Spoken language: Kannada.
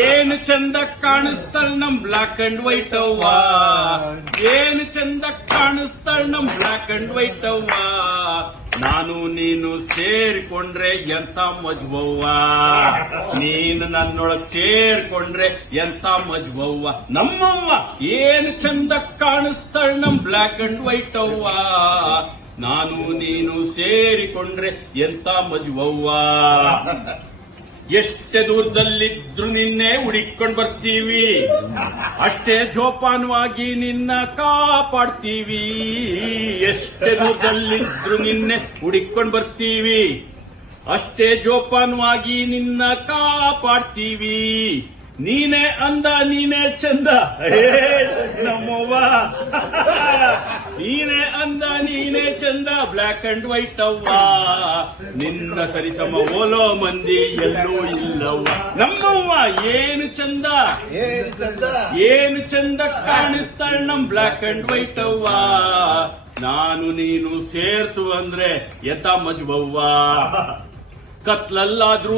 ಏನು ಚಂದ ಕಾಣಿಸ್ತಾಳ ನಮ್ ಬ್ಲಾಕ್ ಅಂಡ್ ವೈಟ್ ಅವ್ವ, ಏನು ಚಂದ ಕಾಣಿಸ್ತಾಳ ನಮ್ ಬ್ಲಾಕ್ ಅಂಡ್ ವೈಟ್ ಅವ್ವ. ನಾನು ನೀನು ಸೇರಿಕೊಂಡ್ರೆ ಎಂತ ಮಜ್ವವ್ವ, ನೀನು ನನ್ನೊಳಗ್ ಸೇರ್ಕೊಂಡ್ರೆ ಎಂತ ಮಜ್ವವ್ವ. ನಮ್ಮವ್ವ ಏನು ಚಂದ ಕಾಣಿಸ್ತಾಳ ನಮ್ ಬ್ಲಾಕ್ ಅಂಡ್ ವೈಟ್ ಅವ್ವ, ನಾನು ನೀನು ಸೇರಿಕೊಂಡ್ರೆ ಎಂತ ಮಜ್ವವ್ವ. ಎಷ್ಟೇ ದೂರದಲ್ಲಿದ್ರು ನಿನ್ನೆ ಹುಡುಕೊಂಡು ಬರ್ತೀವಿ, ಅಷ್ಟೇ ಜೋಪಾನವಾಗಿ ನಿನ್ನ ಕಾಪಾಡ್ತೀವಿ. ಎಷ್ಟೇ ದೂರದಲ್ಲಿದ್ರು ನಿನ್ನೆ ಹುಡುಕೊಂಡು ಬರ್ತೀವಿ, ಅಷ್ಟೇ ಜೋಪಾನವಾಗಿ ನಿನ್ನ ಕಾಪಾಡ್ತೀವಿ. ನೀನೇ ಅಂದ ನೀನೇ ಚಂದ ನಮ್ಮವ್ವ, ನೀನೇ ಅಂದ ನೀನೇ ಚಂದ ಬ್ಲಾಕ್ ಅಂಡ್ ವೈಟ್ ಅವ್ವ. ನಿನ್ನ ಸರಿಸಮ ಓಲೋ ಮಂದಿ ಎಲ್ಲೂ ಇಲ್ಲವ್ವ. ನಮ್ಮವ್ವ ಏನು ಚಂದ, ಏನು ಚಂದ ಕಾಣಿಸ್ತಾಳ ನಮ್ ಬ್ಲಾಕ್ ಅಂಡ್ ವೈಟ್ ಅವ್ವ. ನಾನು ನೀನು ಸೇರ್ತು ಅಂದ್ರೆ ಎತ್ತ ಮಜ್ವವ್ವ. ಕತ್ಲಲ್ಲಾದ್ರೂ